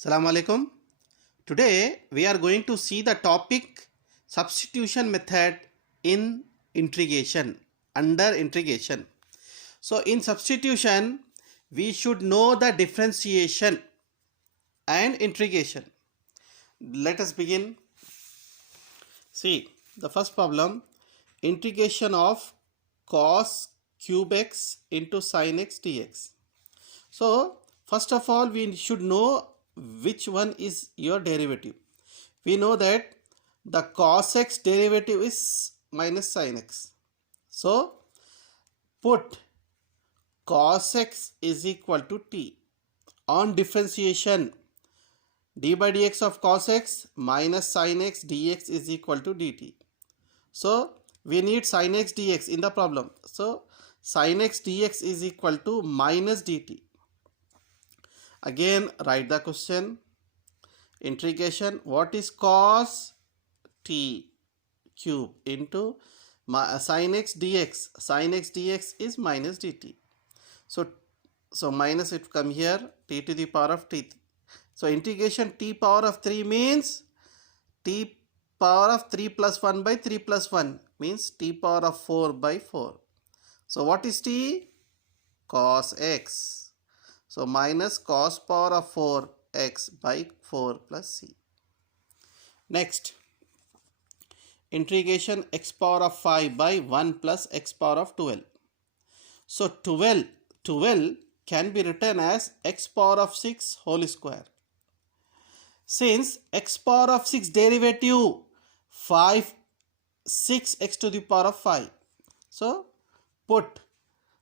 Assalamu alaikum. Today we are going to see the topic substitution method in integration, under integration. So in substitution we should know the differentiation and integration. Let us begin. See the first problem, integration of cos cube x into sin x dx. So first of all we should know which one is your derivative. We know that the cos x derivative is minus sin x. So put cos x is equal to t. On differentiation, d by dx of cos x minus sin x dx is equal to dt. So we need sin x dx in the problem. So sin x dx is equal to minus dt. Again write the question. Integration, what is cos t cube into sin x dx. Sin x dx is minus dt. So minus it come here, t to the power of t. So integration t power of 3 means t power of 3 plus 1 by 3 plus 1 means t power of 4 by 4. So what is t? Cos x. So minus cos power of 4 x by 4 plus c. Next, integration x power of 5 by 1 plus x power of 12. So 12 can be written as x power of 6 whole square. Since x power of 6 derivative 6x to the power of 5. So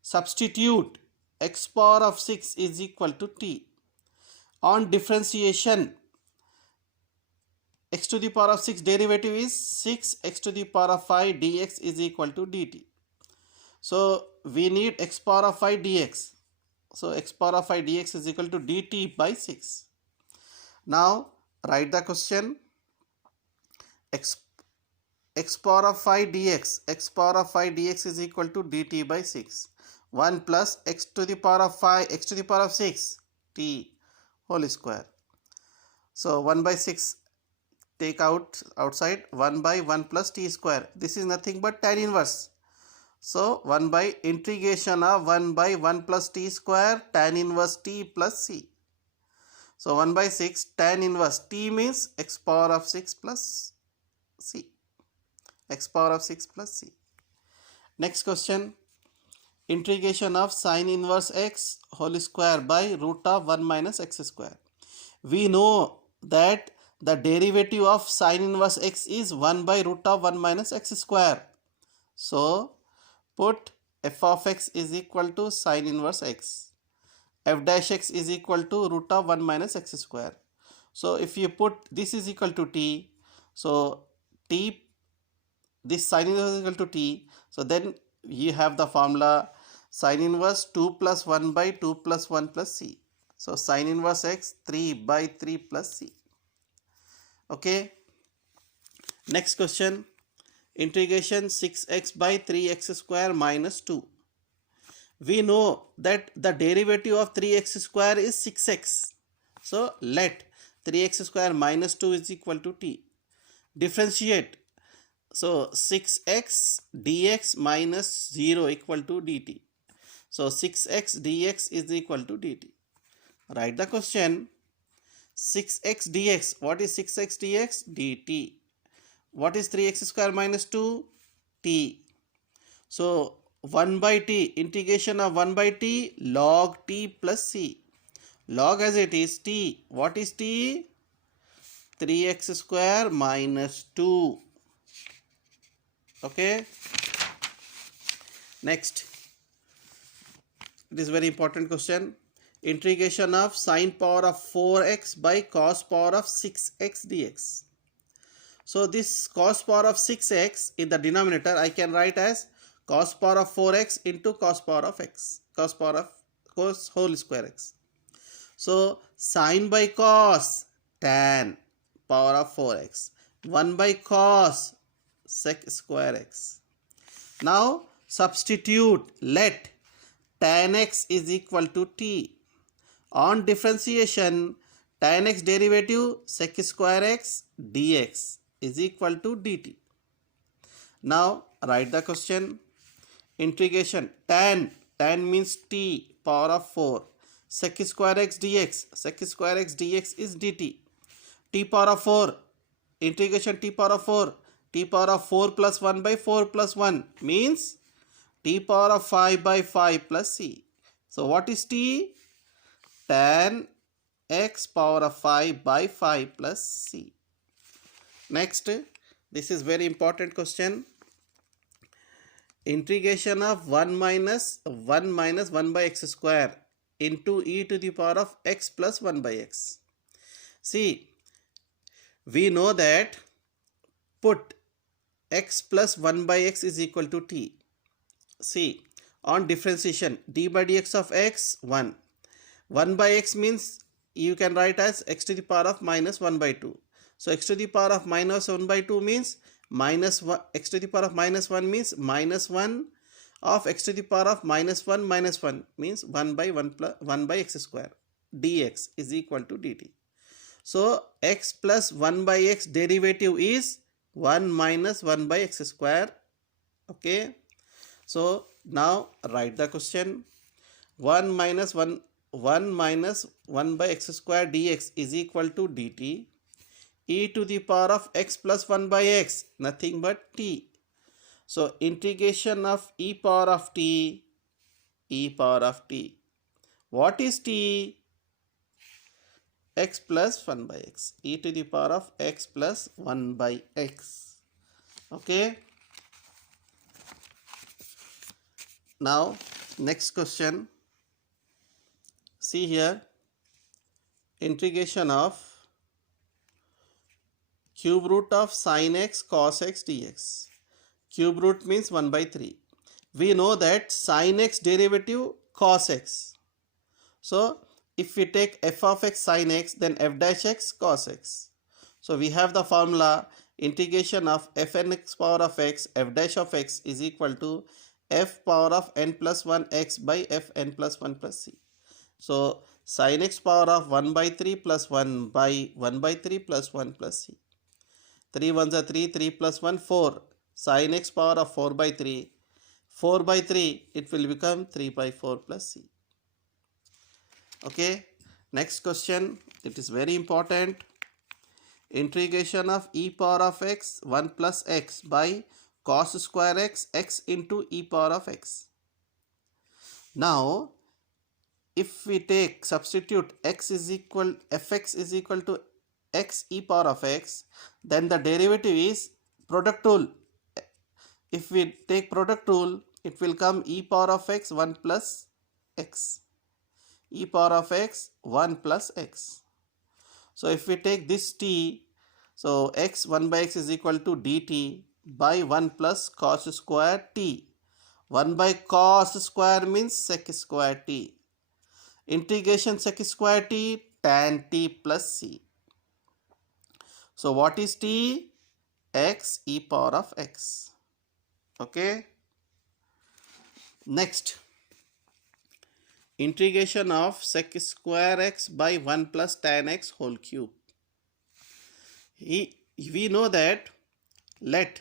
substitute x power of 6 is equal to t. On differentiation, x to the power of 6 derivative is 6x to the power of 5 dx is equal to dt. So we need x power of 5 dx. So x power of 5 dx is equal to dt by 6. Now write the question. x power of 5 dx. X power of 5 dx is equal to dt by 6. 1 plus x to the power of 5 x to the power of 6 t whole square. So 1 by 6 take outside, 1 by 1 plus t square. This is nothing but tan inverse. So 1 by integration of 1 by 1 plus t square tan inverse t plus c. So 1 by 6 tan inverse t means x power of 6 plus c. X power of 6 plus c. Next question. Integration of sin inverse x whole square by root of 1 minus x square. We know that the derivative of sin inverse x is 1 by root of 1 minus x square. So put f of x is equal to sin inverse x. F dash x is equal to root of 1 minus x square. So if you put this is equal to t, so t, this sin inverse is equal to t, so then you have the formula sin inverse 2 plus 1 by 2 plus 1 plus c. So sin inverse x 3 by 3 plus c. Okay. Next question. Integration 6x by 3x square minus 2. We know that the derivative of 3x square is 6x. So let 3x square minus 2 is equal to t. Differentiate. So 6x dx minus 0 equal to dt. So 6x dx is equal to dt. Write the question. 6x dx. What is 6x dx? dt. What is 3x square minus 2? t. So 1 by t, integration of 1 by t log t plus c. Log as it is t. What is t? 3x square minus 2. Okay. Next. It is very important question. Integration of sin power of 4x by cos power of 6x dx. So this cos power of 6x in the denominator I can write as cos power of 4x into cos power of x. Cos whole square x. So sin by cos tan power of 4x. 1 by cos sec square x. Now substitute, let tan x is equal to t. On differentiation, tan x derivative sec square x dx is equal to dt. Now write the question. Integration tan means t power of 4 sec square x dx is dt. T power of 4 integration t power of 4 plus 1 by 4 plus 1 means t power of 5 by 5 plus c. So what is t? Tan x power of 5 by 5 plus c. Next, this is very important question. Integration of 1 minus 1 by x square into e to the power of x plus 1 by x. See, we know that put x plus 1 by x is equal to t. See, on differentiation, d by dx of x 1. 1 by x means you can write as x to the power of minus 1 by 2. So x to the power of minus 1 by 2 means minus 1, x to the power of minus 1 means minus 1 of x to the power of minus 1 means 1 by 1 plus 1 by x square dx is equal to dt. So x plus 1 by x derivative is 1 minus 1 by x square. Okay. So now write the question. 1 minus 1 by x square dx is equal to dt. E to the power of x plus 1 by x, nothing but t. So integration of e power of t. What is t? X plus 1 by x. E to the power of x plus 1 by x. Okay. Now next question. See here. Integration of cube root of sin x cos x dx. Cube root means 1 by 3. We know that sin x derivative cos x. So if we take f of x sin x, then f dash x cos x. So we have the formula integration of fn x power of x f dash of x is equal to f power of n plus 1 x by fn plus 1 plus c. So sin x power of 1 by 3 plus 1 by 1 by 3 plus 1 plus c. 3 ones are 3, 3 plus 1, 4. Sin x power of 4 by 3. 4 by 3, it will become 3 by 4 plus c. Okay. Next question. It is very important. Integration of e power of x 1 plus x by cos square x into e power of x. Now, if we take substitute x is equal fx is equal to x e power of x, then the derivative is product rule. If we take product rule, it will come e power of x 1 plus x. E power of x 1 plus x. So if we take this t, so x 1 by x is equal to dt by 1 plus cos square t. 1 by cos square means sec square t. Integration sec square t tan t plus c. So what is t? X e power of x. Okay. Next. Integration of sec square x by 1 plus tan x whole cube. We know that let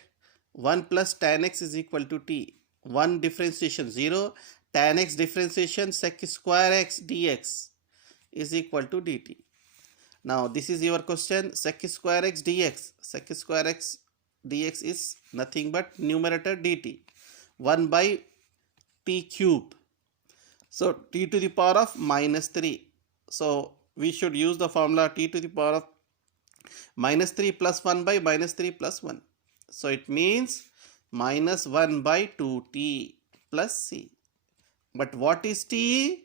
1 plus tan x is equal to t. 1 differentiation 0. Tan x differentiation sec square x dx is equal to dt. Now this is your question. Sec square x dx. Sec square x dx is nothing but numerator dt. 1 by t cube. So t to the power of minus 3. So we should use the formula t to the power of minus 3 plus 1 by minus 3 plus 1. So it means minus 1 by 2t plus c. But what is t?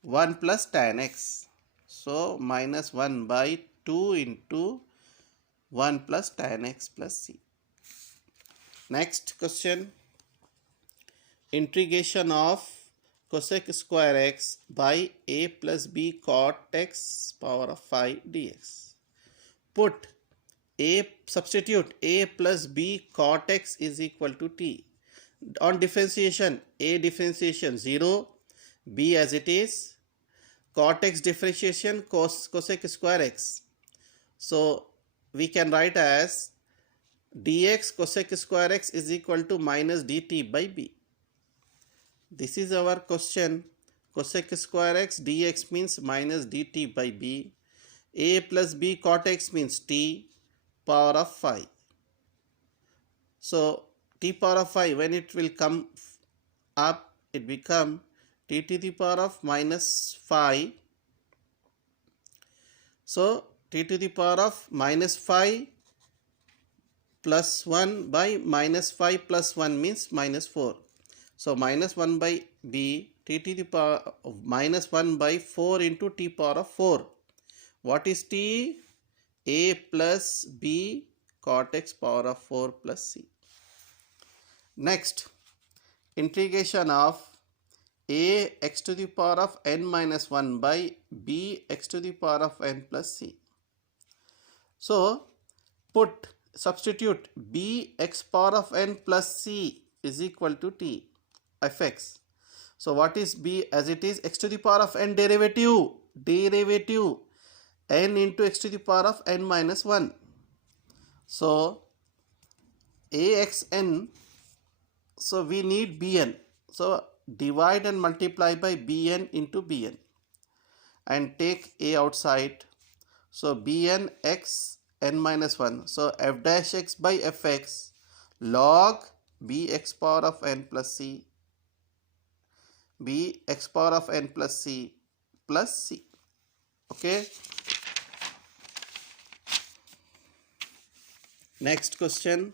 1 plus tan x. So minus 1 by 2 into 1 plus tan x plus c. Next question. Integration of cosec square x by a plus b cot x power of 5 dx. Put a, substitute a plus b cot x is equal to t. On differentiation, a differentiation 0, b as it is. cot x differentiation cosec square x. So we can write as dx cosec square x is equal to minus dt by b. This is our question. Cosec square x dx means minus dt by b. A plus b cot x means t power of 5. So t power of 5, when it will come up, it become t to the power of minus 5. So t to the power of minus 5 plus 1 by minus 5 plus 1 means minus 4. So minus 1 by b, t to the power of minus 1 by 4 into t power of 4. What is t? A plus b cot x power of 4 plus c. Next, integration of a x to the power of n minus 1 by b x to the power of n plus c. So substitute b x power of n plus c is equal to t fx. So what is b as it is? X to the power of n derivative n into x to the power of n minus 1. So axn, so we need bn. So divide and multiply by bn into bn and take a outside. So bn x n minus 1. So f dash x by fx log bx power of n plus c, bx power of n plus c plus c. Okay. Next question.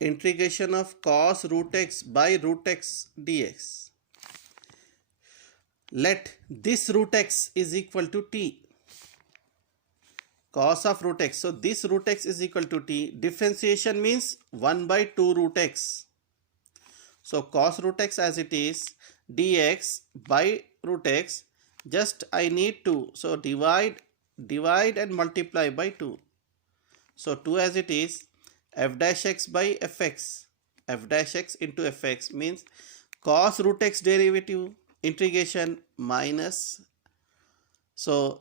Integration of cos root x by root x dx. Let this root x is equal to t. Cos of root x. So this root x is equal to t. Differentiation means 1 by 2 root x. So cos root x as it is, dx by root x, just I need to, so divide and multiply by 2. So 2 as it is, f dash x by fx, f dash x into fx means cos root x derivative integration minus, so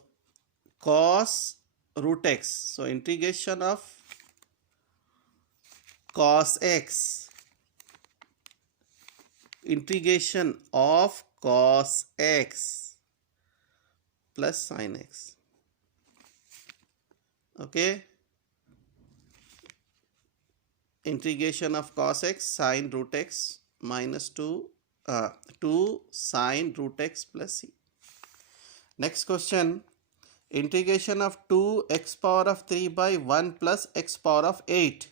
cos root x, so integration of cos x, integration of cos x plus sin x. Okay, integration of cos x sin root x minus 2 sin root x plus c. Next question, integration of 2x power of 3 by 1 plus x power of 8.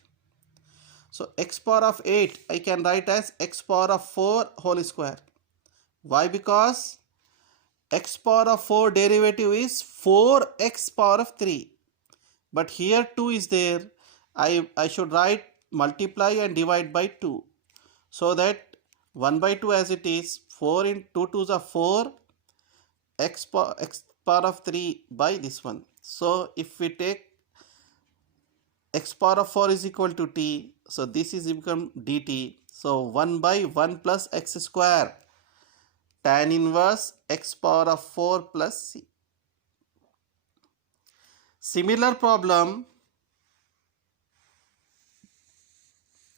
So x power of 8 I can write as x power of 4 whole square. Why? Because x power of 4 derivative is 4x power of 3. But here 2 is there. I should write multiply and divide by 2. So that 1 by 2 as it is, 4 into 2 2s are 4, x power of 3 by this one. So if we take x power of 4 is equal to t, so this is become dt. So 1 by 1 plus x square tan inverse x power of 4 plus c. Similar problem,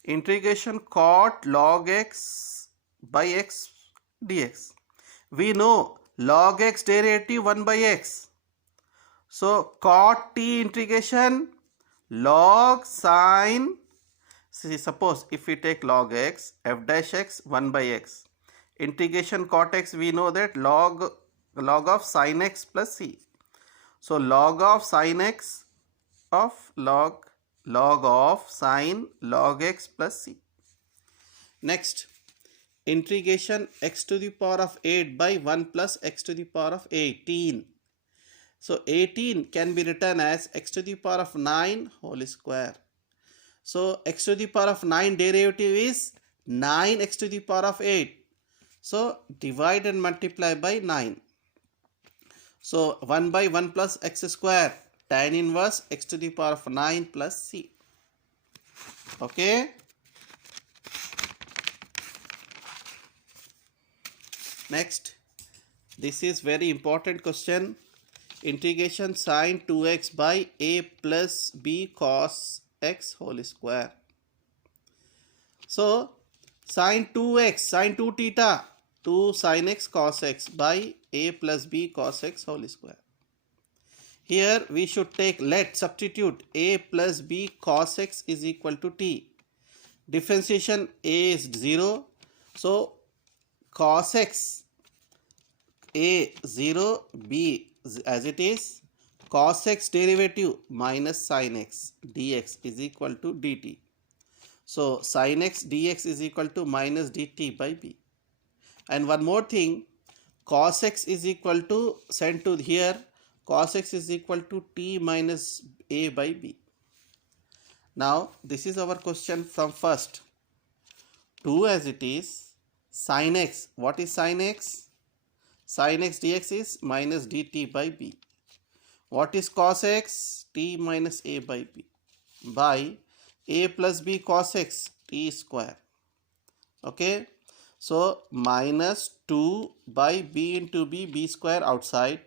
integration cot log x by x dx. We know log x derivative 1 by x. So cot t integration log sin, see, suppose if we take log x, f dash x 1 by x, integration cot x, we know that log of sin x plus c. So log of sin x of log of sin log x plus c. Next, integration x to the power of 8 by 1 plus x to the power of 18. So 18 can be written as x to the power of 9 whole square. So x to the power of 9 derivative is 9x to the power of 8. So divide and multiply by 9. So 1 by 1 plus x square tan inverse x to the power of 9 plus c. Okay. Next, This is very important question. Integration sine 2x by a plus b cos x whole square. So sine 2x, sine 2 theta, 2 sine x cos x by a plus b cos x whole square. Here we should take, let substitute a plus b cos x is equal to t. Differentiation a is 0. So cos x, a 0, b as it is, cos x derivative minus sin x dx is equal to dt. So sin x dx is equal to minus dt by b. And one more thing, cos x is equal to, send to here, cos x is equal to t minus a by b. Now this is our question from first. 2 as it is, sin x, what is sin x? Sin x dx is minus dt by b. What is cos x? T minus a by b by a plus b cos x t square. Okay, so minus 2 by b into b square outside,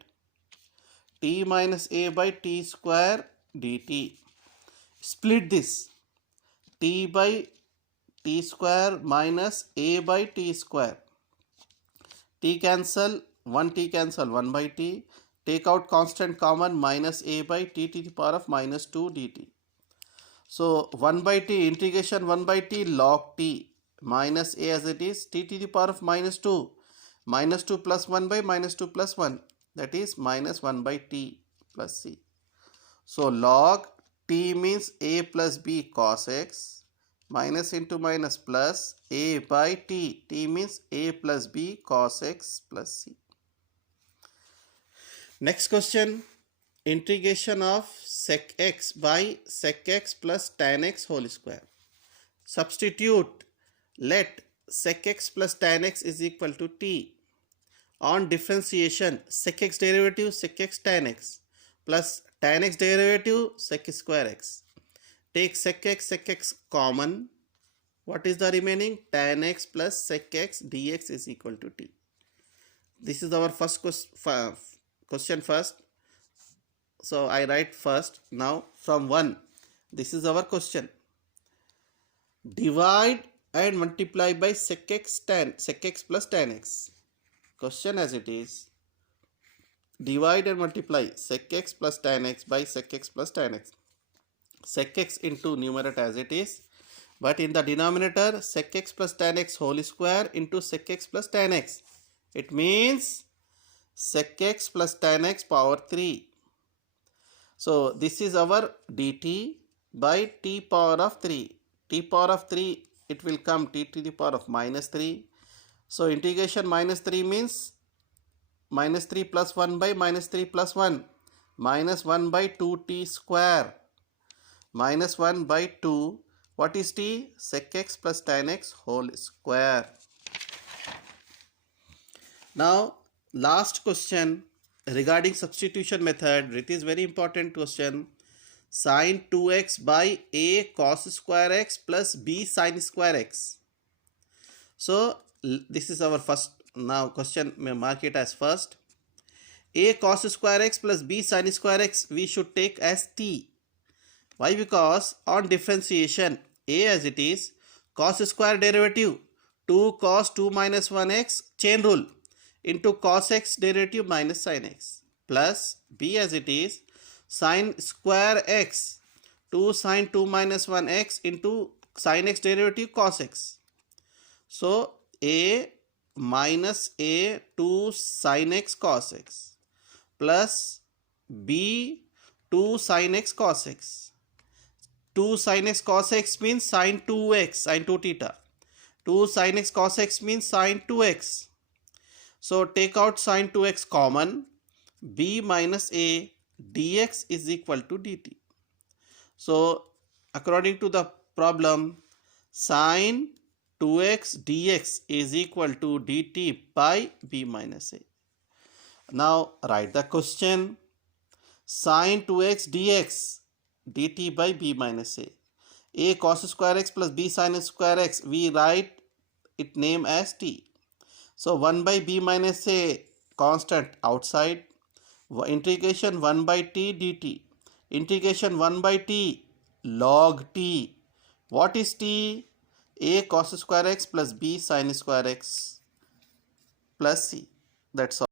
t minus a by t square dt. Split this, t by t square minus a by t square. T cancel, 1 t cancel, 1 by t. Take out constant common, minus a by t to the power of minus 2 dt. So 1 by t, integration 1 by t log t minus a as it is, t to the power of minus 2. Minus 2 plus 1 by minus 2 plus 1, that is minus 1 by t plus c. So log t means a plus b cos x, minus into minus plus a by t, t means a plus b cos x plus c. Next question, integration of sec x by sec x plus tan x whole square. Substitute, let sec x plus tan x is equal to t. On differentiation, sec x derivative sec x tan x plus tan x derivative sec square x. Take sec x common. What is the remaining? Tan x plus sec x dx is equal to t. This is our first question first. So I write first. Now from 1, this is our question. Divide and multiply by sec x plus tan x. Question as it is. Divide and multiply sec x plus tan x by sec x plus tan x. Sec x into numerator as it is, but in the denominator sec x plus tan x whole square into sec x plus tan x. It means sec x plus tan x power 3. So this is our dt by t power of 3. T power of 3, it will come t to the power of minus 3. So integration minus 3 means minus 3 plus 1 by minus 3 plus 1, minus 1 by 2t square, minus 1 by 2, what is t? Sec x plus tan x whole square. Now last question regarding substitution method. It is very important question. Sin 2x by a cos square x plus b sin square x. So this is our first now question, mark it as first. A cos square x plus b sin square x we should take as t. Why? Because on differentiation, a as it is, cos square derivative 2 cos 2 minus 1x chain rule into cos x derivative minus sin x, plus b as it is, sin square x 2 sin 2 minus 1x into sin x derivative cos x. So a minus a 2 sin x cos x plus b 2 sin x cos x. 2 sin x cos x means sin 2x, sin 2 theta. 2 sin x cos x means sin 2x. So take out sin 2x common, b minus a dx is equal to dt. So according to the problem, sin 2x dx is equal to dt by b minus a. Now write the question. Sin 2x dx dt by b minus a cos square x plus b sin square x, we write it name as t. So 1 by b minus a constant outside. Integration 1 by t dt. Integration 1 by t log t. What is t? A cos square x plus b sin square x plus c. That's all.